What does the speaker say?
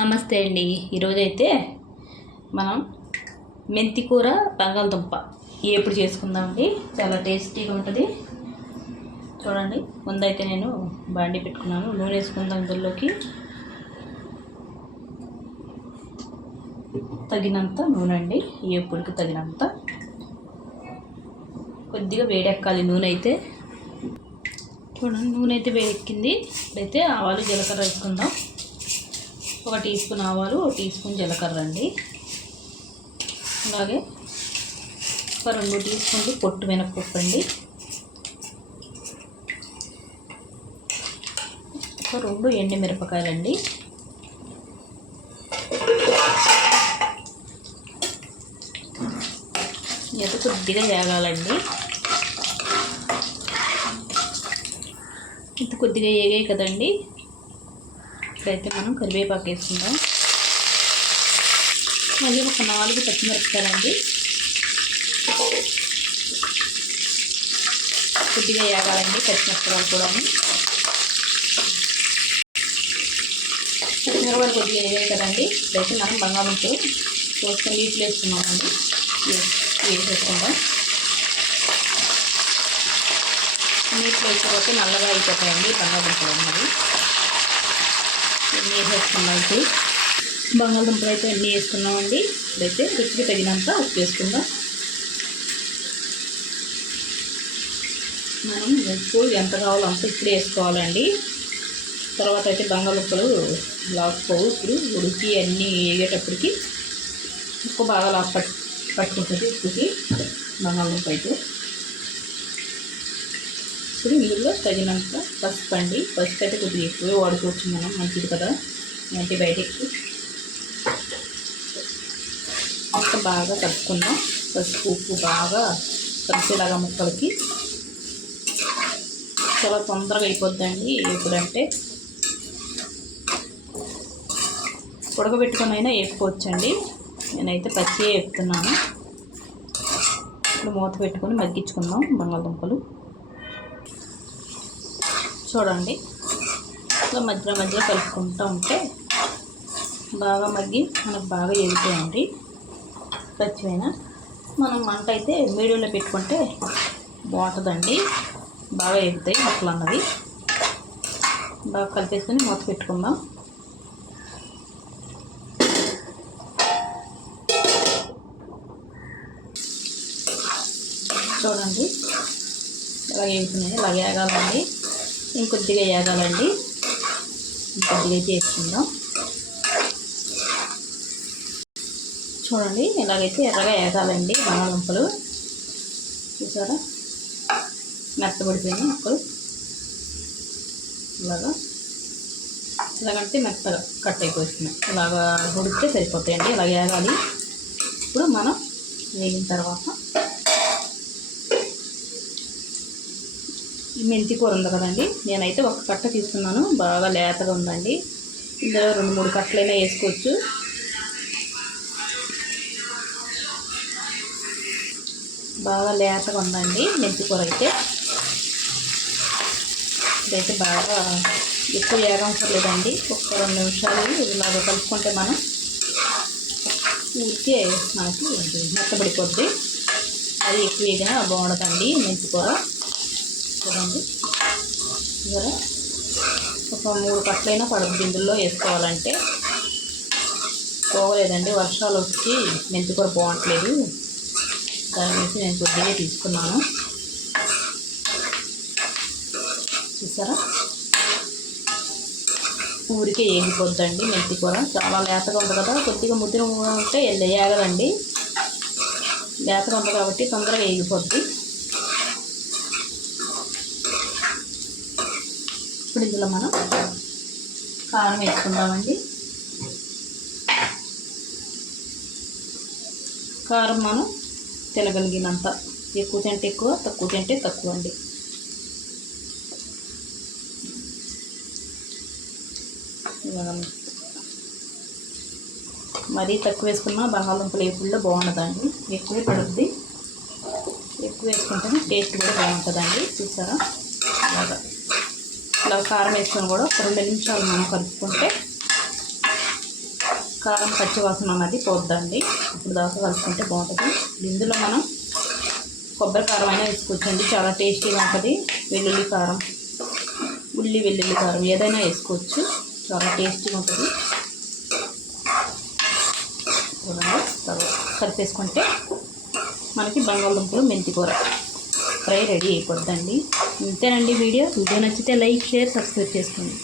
నమస్తే అండి. ఈరోజైతే మనం మెంతి కూర బంగాళదుంప ఎప్పుడు చేసుకుందామండి. చాలా టేస్టీగా ఉంటుంది. చూడండి, ముందైతే నేను బాండి పెట్టుకున్నాను. నూనె వేసుకుందాం. ఇందులోకి తగినంత నూనె అండి, ఏపుడికి తగినంత. కొద్దిగా వేడెక్కాలి నూనె అయితే. చూడండి, నూనె అయితే వేడెక్కింది. ఇప్పుడైతే ఆవాలు జీలకర్ర వేసుకుందాం. 1 టీ స్పూన్ ఆవాలు, 1 టీ స్పూన్ జీలకర్ర అండి. అలాగే ఒక 2 టీ స్పూన్లు పొట్టు మినపప్పు అండి. ఒక 2 ఎండు మిరపకాయలండి. ఇది కొద్దిగా వేగాలండి. ఇది కొద్దిగా వేగాయి కదండి. ఇప్పుడైతే మనం కరివేపాకు వేసుకుందాం. మళ్ళీ ఒక 4 పచ్చిమిరపకాయలండి. కొద్దిగా వేగాలండి పచ్చిమిరపకాయలు కూడా. పచ్చిమిరపకాయలు కొద్దిగా వేగాయి కదండి. ఇప్పుడైతే మనం బంగాళదుంపలు కోసుకొని నీటిలో వేసుకున్నామండి. వేసేసుకుందాం. నీటిలో వేసుకోకపోతే నల్లగా అయిపోతాయండి బంగాళదుంపలు అన్నది. ఎన్ని వేసేసుకున్నాం. ఇప్పుడు బంగాళదుంపలు అయితే ఎన్ని వేసుకున్నామండి. ఇప్పుడైతే రుచికి తగినంత ఉప్పు వేసుకుందాం. మనం ఉప్పు ఎంత కావాలో అంత ఇప్పుడు వేసుకోవాలండి. తర్వాత అయితే బంగాళదుంపలు లాక్కోవు. ఇప్పుడు ఉడికి అన్నీ వేగేటప్పటికి ఉప్పు బాగా పట్టుకుంటుంది ఉప్పుకి బంగాళదుంప అయితే. ఇప్పుడు ఇందులో తగినంత పసుపు అండి. పసుపు అయితే కొద్దిగా ఎక్కువే వాడుకోవచ్చు మనం, మంచిది కదా యాంటీబయాటిక్. మొత్తం బాగా కలుపుకుందాం. పసుపు ఉప్పు బాగా కలిసేలాగా ముక్కలకి. చాలా తొందరగా అయిపోద్దండి. ఎప్పుడంటే ఉడకబెట్టుకొని అయినా వేసుకోవచ్చండి. నేనైతే పచ్చియే వేస్తున్నాను. ఇప్పుడు మూత పెట్టుకొని మగ్గించుకుందాం బంగాళదుంపలు. చూడండి, ఇట్లా మధ్యలో మధ్యలో కలుపుకుంటూ ఉంటే బాగా మగ్గి మనకు బాగా ఎగుతాయండి. పచ్చివైనా మనం మంట అయితే మీడియంలో పెట్టుకుంటే బాగుంటుందండి. బాగా ఎగుతాయి ముక్కలు అన్నవి. బాగా కలిపేసుకొని మూత పెట్టుకుందాం. చూడండి, ఇలా ఎగుతున్నాయి. ఇలా వేగాలండి. ఇంకొద్దిగా వేగాలండి. ఇంకొద్దిగా చేసుకుందాం. చూడండి, ఇలాగైతే ఎర్రగా వేగాలండి బంగాళదుంపలు. చూసారా, మెత్తబడిపోయినాయి ముక్కలు. ఇలాగంటే మెత్తగా కట్ అయిపోతున్నాయి. ఇలాగా ఉడికితే సరిపోతాయండి. ఇలా వేగాలి. ఇప్పుడు మనం వేగిన తర్వాత మెంతి కూర ఉంది కదండి, నేనైతే 1 కట్ట తీసుకున్నాను. బాగా లేతగా ఉందండి. ఇందులో 2-3 కట్టలైనా వేసుకోవచ్చు. బాగా లేతగా ఉందండి మెంతి కూర అయితే. ఇదైతే బాగా ఎక్కువ వేగవసరం లేదండి. ఒక 2 నిమిషాలు ఇలాగ కలుపుకుంటే మనం ఊరికే మనకి మెత్తబడిపోద్ది. అది ఎక్కువ వేగినా బాగుండదండి మెంతి కూర. చూడండి, ఇవాళ ఒక 3 కట్టలైనా పడుతుంది ఇందులో వేసుకోవాలంటే. పోగలేదండి, వర్షాలు వచ్చి మెంతి కూర బాగుంటలేదు. దాని నుంచి నేను కొద్దిగా తీసుకున్నాను. చూసారా, ఊరికే వేగిపోద్దండి మెంతి కూర. చాలా లేతగా ఉంది కదా, కొద్దిగా ముద్ర ఉంటే వేగదండి. లేతగా ఉంది కాబట్టి తొందరగా వేగిపోద్ది. ఇప్పుడు ఇందులో మనం కారం వేసుకుందామండి. కారం మనం తినగలిగినంత, ఎక్కువ తింటే ఎక్కువ, తక్కువ తింటే తక్కువ అండి. మరీ తక్కువ వేసుకున్నా బంగాళదుంపలు వేపుల్లో బాగుండదండి. ఎక్కువే పడుద్ది. ఎక్కువ వేసుకుంటేనే టేస్ట్ కూడా బాగుంటుందండి. చూసారా, ఇలా కారం వేసుకొని కూడా ఒక 2 నిమిషాలు మనం కలుపుకుంటే కారం పచ్చివాసన అన్నది పోద్దండి. ఇప్పుడు దాకా కలుపుకుంటే బాగుంటుంది. ఇందులో మనం కొబ్బరి కారం అయినా వేసుకోవచ్చండి, చాలా టేస్టీగా ఉంటుంది. వెల్లుల్లి కారం, వెల్లుల్లి కారం ఏదైనా వేసుకోవచ్చు, చాలా టేస్టీగా ఉంటుంది. కలిపేసుకుంటే మనకి బంగాళదుంపలు మెంతికూర ఫ్రై రెడీ అయిపోద్దండి. ఇంతేనండి వీడియో నచ్చితే లైక్, షేర్, సబ్స్క్రైబ్ చేసుకోండి.